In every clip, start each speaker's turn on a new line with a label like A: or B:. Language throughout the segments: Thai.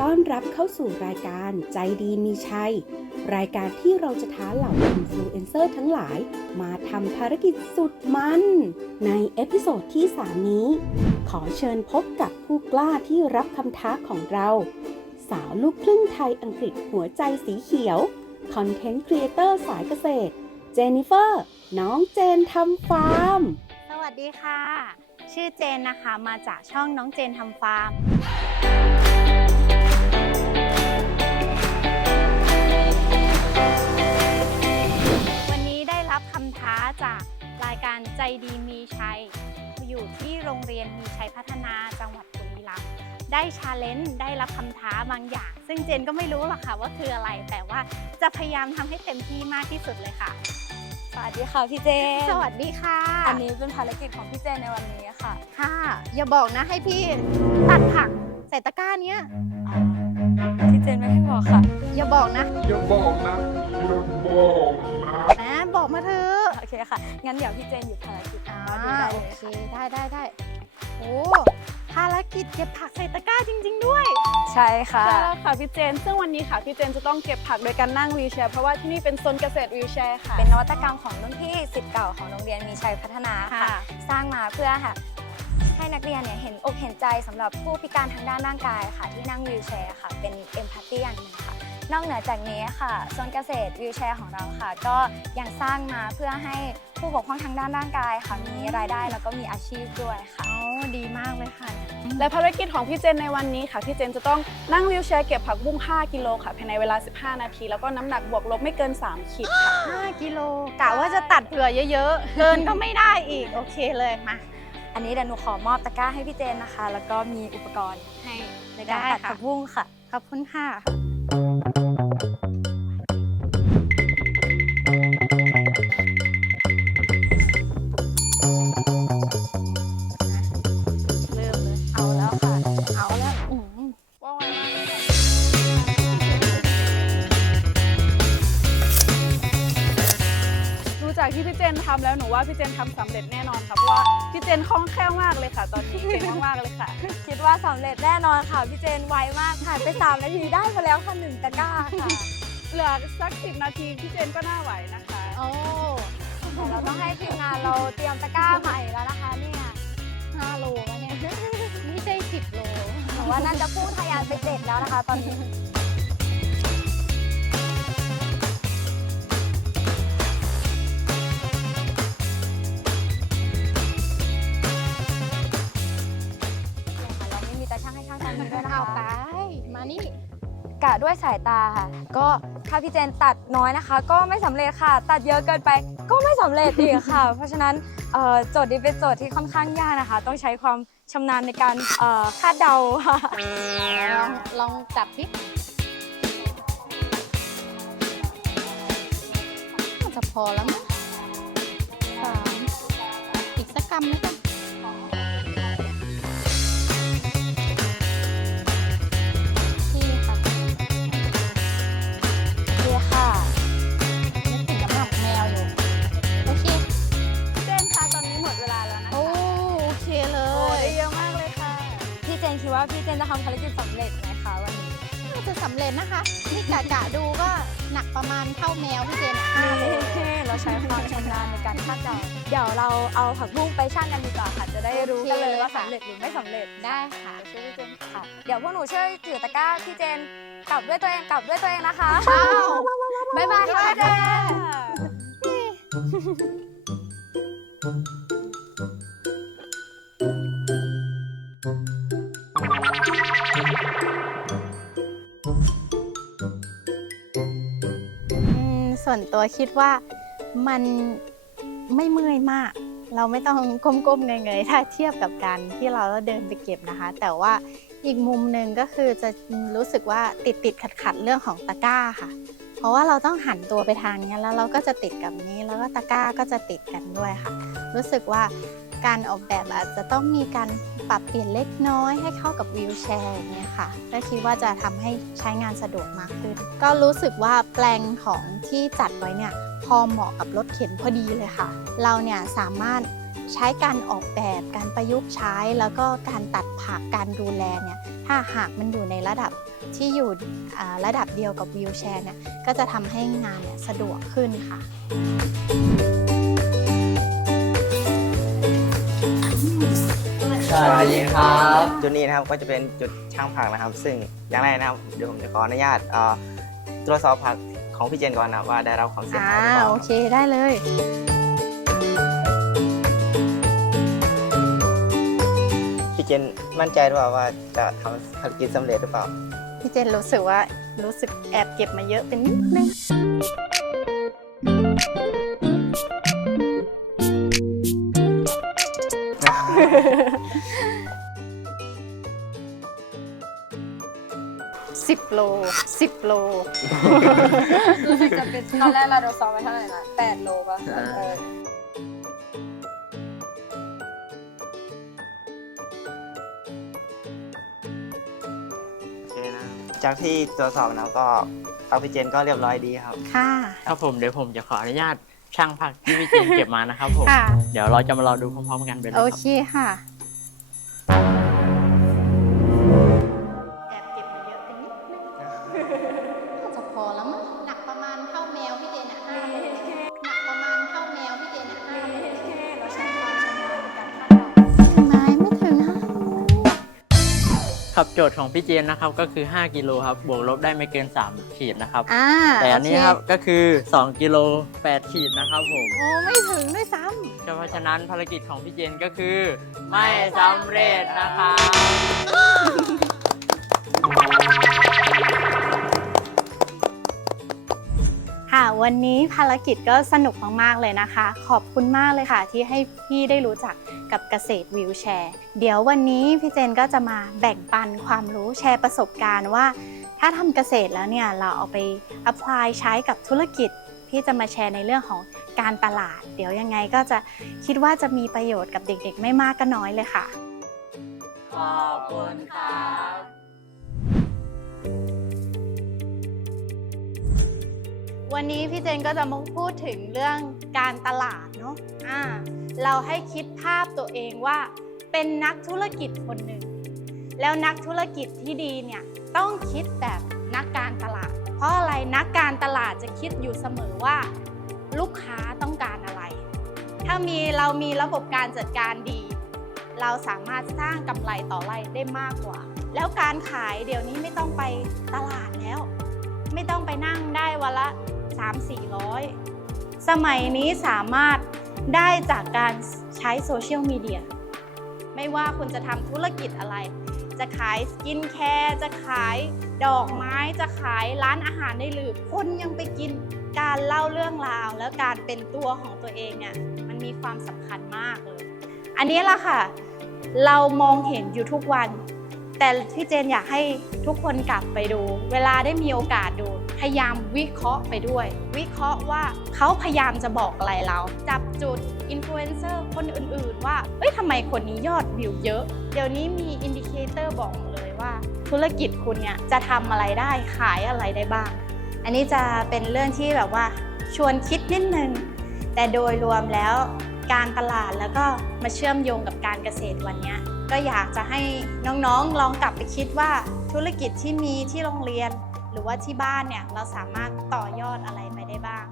A: ต้อนรับเข้าสู่รายการใจดีมีชัย รายการที่เราจะท้าเหล่าอินฟลูเอนเซอร์ทั้งหลาย มาทำภารกิจสุดมัน ในเอพิโซดที่ 3 นี้ ขอเชิญพบกับผู้กล้าที่รับคำท้าของเรา สาวลูกครึ่งไทยอังกฤษหัวใจสีเขียว คอนเทนต์ครีเอเตอร์สายเกษตร เจนนิเฟอร์ น้องเจนทำฟาร์ม
B: สวัสดีค่ะ ชื่อเจนนะคะมาจากช่องน้องเจนทำฟาร์ม จากรายการใจดีมีชัย อยู่ที่โรงเรียนมีชัยพัฒนาจังหวัดบุรีรัมย์ได้ชาเลนจ์ได้รับคำท้าบางอย่าง ซึ่งเจนก็ไม่รู้หรอกค่ะว่าคืออะไร แต่ว่าจะพยายามทำให้เต็มที่มากที่สุดเลยค่ะ
C: สวัสดีค่ะพี่เจน
B: สวัสดีค่ะ
C: อันนี้เป็นภารกิจของพี่เจนในวันนี้ค่ะ
B: ค่ะ อย่าบอกนะให้พี่ตัดผักใส่ตะกร้าเนี้ย
C: พี่เจนไม่ให้บอกค่ะ
B: อย่าบอกนะ
D: อย่าบอกนะอย่าบอกนะ
B: นะบอกมาเถอะ
C: โอ เคค่ะ งั้นเดี๋ยวพี่เจนหยุดภารกิจ
B: อ่า
C: เอาดูได้
B: โอ
C: เลย
B: เค
C: ค่ะ
B: ได้ได้ได้โอ้ภารกิจเก็บผักใส่ตะกร้าจริง ๆ ด้วย
C: ใช่ค่ะ
E: ใช่แล้วค่ะพี่เจน ซึ่งวันนี้ค่ะพี่เจนจะต้องเก็บผักโดยการนั่งวีลแชร์เพราะว่าที่นี่เป็นโซนเกษตรวีลแชร์ค่ะ
C: เป็นนวัตกรรมของรุ่นพี่สิทธิ์เก่าของโรงเรียนมีชัยพัฒนาค่ะ
B: ค่ะ
C: สร้างมาเพื่อค่ะให้นักเรียนเนี่ยเห็นอกเห็นใจสำหรับผู้พิการทางด้านร่างกายค่ะ ที่นั่งวีลแชร์ค่ะ เป็นเอมพัตตี้อันหนึ่งค่ะ นอกเหนือจากนี้ค่ะโซนเกษตรวีลแชร์ของเราค่ะ ก็ยังสร้างมาเพื่อให้ผู้บกพร่องทางด้านร่างกายค่ะมีรายได้แล้วก็มีอาชีพด้วยค่ะ
B: โอ้ดีมากเลยค่ะเนี่ย
E: และภารกิจของพี่เจนในวันนี้ค่ะพี่เจนจะต้องนั่งวีลแชร์เก็บผักบุ้ง 5 กิโลค่ะภายในเวลา 15 นาที แล้วก็น้ำหนักบวกลบไม่เกิน 3 ขีดค่ะ
B: 5กิโลกะว่าจะตัดเผื่อเยอะๆ เกินก็ไม่ได้อีกโอเคเลยมา
C: อันนี้เดี๋ยวหนูขอมอบตะกร้าให้พี่เจนนะคะ แล้วก็มีอุปกรณ์ให้ในการ
B: ได้
C: ตัด
B: ค่ะ
C: ผักบุ้งค่ะ
B: ขอบคุณค่ะ
C: Thank you. แล้ว
E: หนูว่าพี่เจนทำสำเร็จแน่นอนค่ะเพราะว่าพี่เจนคล่องแคล่วมากเลยค่ะ ตอนนี้เก่งมากๆเลยค่ะ
C: คิดว่าสำเร็จแน่นอนค่ะพี่เจนไวมากผ่านไป 3 นาทีได้มาแล้วค่ะหนึ่งตะกร้าค่ะ
E: เหลือสักสิบนาทีพี่เจนก็น่าไหวนะคะ
B: โอ้
C: เดี๋ยวเราต้องให้ทีมงานเราเตรียมตะกร้าใหม่แล้วนะคะเนี่ย
B: 5โลแล้วเนี่ยไม่ใช่10โล
C: หนูว่าน่าจะพุ่งทะยานไปเจ็ดแล้วนะคะ ตอนนี้ กะด้วยสายตาค่ะ ก็ถ้าพี่เจนตัดน้อยนะคะ ก็ไม่สำเร็จค่ะ ตัดเยอะเกินไปก็ไม่สำเร็จอีกค่ะ เพราะฉะนั้นโจทย์นี้เป็นโจทย์ที่ค่อนข้างยากนะคะ ต้องใช้ความชำนาญในการคาดเดาค่ะ
B: ลองลองจับพิมันจะพอแล้วมั้งสามอีกสักกำไหมกันำ
C: ภารกิจสำเร็จไหมคะวันนี้
B: น่าจะสำเร็จนะคะนี่กะกะดูก็หนักประมาณเท่าแมวพี่เจนอะห้าโล
C: นี่เราใช้ความชำนาญในการคาดเดาเดี๋ยวเราเอาผักบุ้งไปชั่งกันดีกว่าค่ะ จะได้รู้กันเลยว่าสำเร็จหรือไม่สำเร็จ
B: ได้ค่ะ
C: ช่วยพี่เจนค่ะ เดี๋ยวพวกหนูช่วยถือตะกร้าพี่เจนกลับด้วยตัวเองกลับด้วยตัวเองนะคะ
B: อ้าว
C: บ๊ายบายค่ะพี่เจน
B: ส่วนตัวคิดว่ามันไม่เมื่อยมาก เราไม่ต้องก้มๆเงยๆถ้าเทียบกับการที่เราเดินไปเก็บนะคะ แต่ว่าอีกมุมหนึ่งก็คือจะรู้สึกว่าติดติดขัดขัดๆเรื่องของตะกร้าค่ะ เพราะว่าเราต้องหันตัวไปทางนี้แล้วเราก็จะติดกับนี้ แล้วก็ตะกร้าก็จะติดกันด้วยค่ะ รู้สึกว่า การออกแบบอาจจะต้องมีการปรับเปลี่ยนเล็กน้อยให้เข้ากับวีลแชร์อย่างเงี้ยค่ะก็คิดว่าจะทำให้ใช้งานสะดวกมากขึ้น ก็รู้สึกว่าแปลงของที่จัดไว้เนี่ยพอเหมาะกับรถเข็นพอดีเลยค่ะ เราเนี่ยสามารถใช้การออกแบบการประยุกต์ใช้ แล้วก็การตัดผักการดูแลเนี่ยถ้าหากมันอยู่ในระดับที่อยู่ระดับเดียวกับวีลแชร์เนี่ยก็จะทำให้งานเนี่ยสะดวกขึ้นค่ะ
F: สวัสดีครับ จุดนี้นะครับก็จะเป็นจุดช่างผักนะครับ ซึ่งอย่างแรกนะครับเดี๋ยวผมจะขออนุญาตเอ่อตรวจสอบผักของพี่เจนก่อนนะว่าได้รับความเสีย
B: อ่า
F: หายหรือเปล่า
B: โอเคได้เลย
F: พี่เจนมั่นใจหรือเปล่าว่าจะทำภารกิจสำเร็จหรือเปล่า
B: พี่เจนรู้สึกว่ารู้สึกแอบเก็บมาเยอะเป็นนิดนึง สิบโลสิบโล
C: รู้สึกจะเป็นตอนแรกเราโดนซ้อมไปเท่าไหร่นะแปดโลป่ะเออ
F: โอเคนะ จากที่ตรวจสอบนะก็ผักพี่เจนก็เรียบร้อยดีครับ
B: ค่ะ
G: ครับผมเดี๋ยวผมจะขออนุญาตช่างผักที่พี่เจนเก็บมานะครับผม
B: ค่ะ
G: เดี๋ยวเราจะมารอดูพร้อมๆกันไปเลย
B: โอ
G: ครับ
B: เคค่ะ แค
C: รั
G: บโจทย์ของพี่เจนนะครับก็คือ 5 กิโลครับบวกลบได้ไม่เกิน 3 ขีดนะครับ
B: อ่า
G: แต่อันนี้
B: โเค
G: รับก็คือ 2 กิโล 8 ขีดนะครับผม
B: โอ้ไม่ถึงด้วยซ้
G: เพราะฉะนั้นภารกิจของพี่เจนก็คือ ไม่สำเร็จนะครับ
B: ค่ะวันนี้ภารกิจก็สนุกมากๆเลยนะคะ ขอบคุณมากเลยค่ะ ที่ให้พี่ได้รู้จักกับเกษตรวิวแชร์ เดี๋ยววันนี้พี่เจนก็จะมาแบ่งปันความรู้แชร์ประสบการณ์ว่า ถ้าทำเกษตรแล้วเนี่ยเราเอาไป apply ใช้กับธุรกิจพี่จะมาแชร์ในเรื่องของการตลาด เดี๋ยวยังไงก็จะคิดว่าจะมีประโยชน์กับเด็กๆ ไม่มากก็น้อยเลยค่ะ
G: ขอบคุณครับ
B: วันนี้พี่เจนก็จะมาพูดถึงเรื่องการตลาดเนาะอ่าเราให้คิดภาพตัวเองว่า เป็นนักธุรกิจคนหนึ่ง แล้วนักธุรกิจที่ดีเนี่ยต้องคิดแบบนักการตลาด เพราะอะไรนักการตลาดจะคิดอยู่เสมอว่า ลูกค้าต้องการอะไร ถ้ามีเรามีระบบการจัดการดี เราสามารถสร้างกำไรต่อไร่ได้มากกว่า แล้วการขายเดี๋ยวนี้ไม่ต้องไปตลาดแล้ว ไม่ต้องไปนั่งได้วันละ 3 4 0 0 สมัยนี้สามารถได้จากการใช้โซเชียลมีเดีย ไม่ว่าคุณจะทำธุรกิจอะไร จะขายสกินแคร์ จะขายดอกไม้ จะขายร้านอาหารในหลืบคนยังไปกินการเล่าเรื่องราว แล้วการเป็นตัวของตัวเองเนี่ย มันมีความสำคัญมากเลย อันนี้ล่ะค่ะ เรามองเห็นอยู่ทุกวัน แต่พี่เจนอยากให้ทุกคนกลับไปดู เวลาได้มีโอกาสดู พยายามวิเคราะห์ไปด้วย วิเคราะห์ว่าเขาพยายามจะบอกอะไรเรา จับจุดอินฟลูเอนเซอร์คนอื่นๆ ว่าเอ้ยทำไมคนนี้ยอดวิวเยอะ เดี๋ยวนี้มีอินดิเคเตอร์บอกเลยว่า ธุรกิจคุณเนี่ยจะทำอะไรได้ขายอะไรได้บ้าง อันนี้จะเป็นเรื่องที่แบบว่าชวนคิดนิดนึง แต่โดยรวมแล้วการตลาดแล้วก็มาเชื่อมโยงกับการเกษตรวันนี้ก็อยากจะให้น้องๆลองกลับไปคิดว่าธุรกิจที่มีที่โรงเรียน หรือว่าที่บ้านเนี่ยเราสามารถต่อยอดอะไรไปได้บ้าง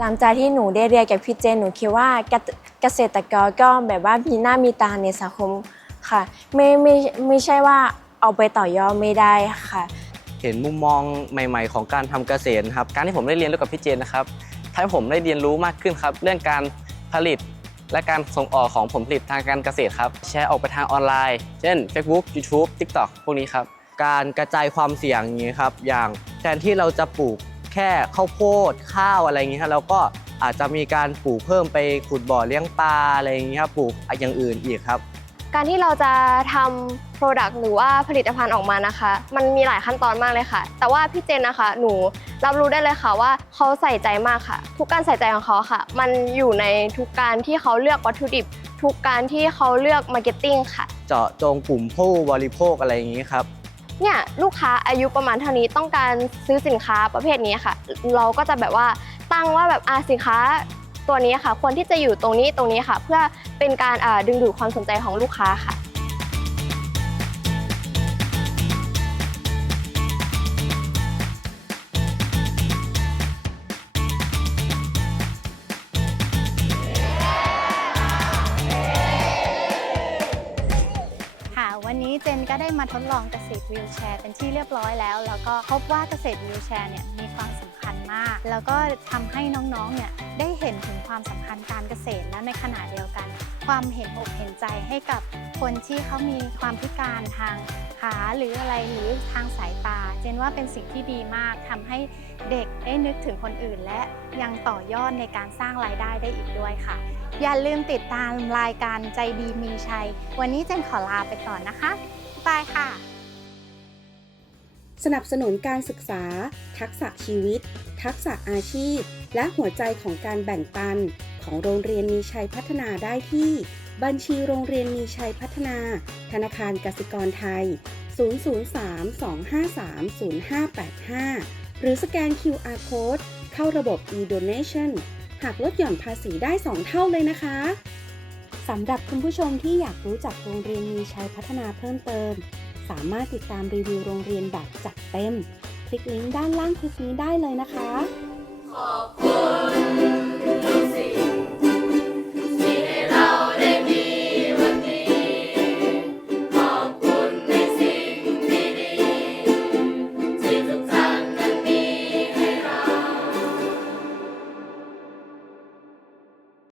H: หลังจากที่หนูได้เรียนกับพี่เจนหนูคิดว่าเกษเกษตรกรก็แบบว่ามีหน้ามีตาในสังคมค่ะ ไม่ไม่ไม่ใช่ว่าเอาไปต่อยอดไม่ได้ค่ะ
I: เห็นมุมมองใหม่ ๆ ของการทำเกษตรนะครับการที่ผมได้เรียนรู้กับพี่เจนนะครับทำให้ผมได้เรียนรู้มากขึ้นครับ เรื่องการผลิตและการส่งออกของผลผลิตทางการเกษตรครับ แชร์ออกไปทางออนไลน์ เช่น Facebook YouTube TikTok พวกนี้ครับ การกระจายความเสี่ยงอย่างนี้ครับอย่างแทนที่เราจะปลูกแค่ข้าวโพดข้าวอะไรอย่างนี้ครับเราก็อาจจะมีการปลูกเพิ่มไปขุดบ่อเลี้ยงปลาอะไรอย่างนี้ครับปลูกอย่างอื่นอีกครับ
H: การที่เราจะทำ Product หรือว่าผลิตภัณฑ์ออกมานะคะ มันมีหลายขั้นตอนมากเลยค่ะ แต่ว่าพี่เจนนะคะ หนูรับรู้ได้เลยค่ะว่าเขาใส่ใจมากค่ะ ทุกการใส่ใจของเขาค่ะ มันอยู่ในทุกการที่เขาเลือกวัตถุดิบ ทุกการที่เขาเลือกมาร์เก็ตติ้งค่ะ
I: เจาะจงกลุ่มผู้บริโภคอะไรอย่างนี้ครับ
H: เนี่ยลูกค้าอายุประมาณเท่านี้ต้องการซื้อสินค้าประเภทนี้ค่ะ เราก็จะแบบว่าตั้งว่าแบบอาสินค้าตัวนี้ค่ะควรที่จะอยู่ตรงนี้ตรงนี้ค่ะ เพื่อเป็นการดึงดูดความสนใจของลูกค้าค่ะ
B: นี้เจนก็ได้มาทดลองเกษตรวิวแชร์เป็นที่เรียบร้อยแล้ว แล้วก็พบว่าเกษตรวิวแชร์เนี่ยมีความสำคัญมาก แล้วก็ทำให้น้องๆเนี่ยได้เห็นถึงความสำคัญการเกษตรและในขณะเดียวกัน ความเห็นอกเห็นใจให้กับคนที่เขามีความพิการทาง ขาหรืออะไรหรือทางสายตา เจนว่าเป็นสิ่งที่ดีมากทำให้เด็กได้นึกถึงคนอื่น และยังต่อยอดในการสร้างรายได้ได้อีกด้วยค่ะ อย่าลืมติดตามรายการใจดีมีชัย วันนี้เจนขอลาไปก่อนนะคะบายค่ะ
A: สนับสนุนการศึกษา ทักษะชีวิต ทักษะอาชีพ และหัวใจของการแบ่งปันของโรงเรียนมีชัยพัฒนาได้ที่ บัญชีโรงเรียนมีชัยพัฒนา ธนาคารกสิกรไทย 003-253-0585 หรือสแกน QR Code เข้าระบบ e-donation หากลดหย่อนภาษีได้ 2 เท่าเลยนะคะสำหรับคุณผู้ชมที่อยากรู้จักโรงเรียนมีชัยพัฒนาเพิ่มเติม สามารถติดตามรีวิวโรงเรียนแบบจัดเต็ม คลิกลิงก์ด้านล่างคลิปนี้ได้เลยนะคะ
D: ขอบคุณ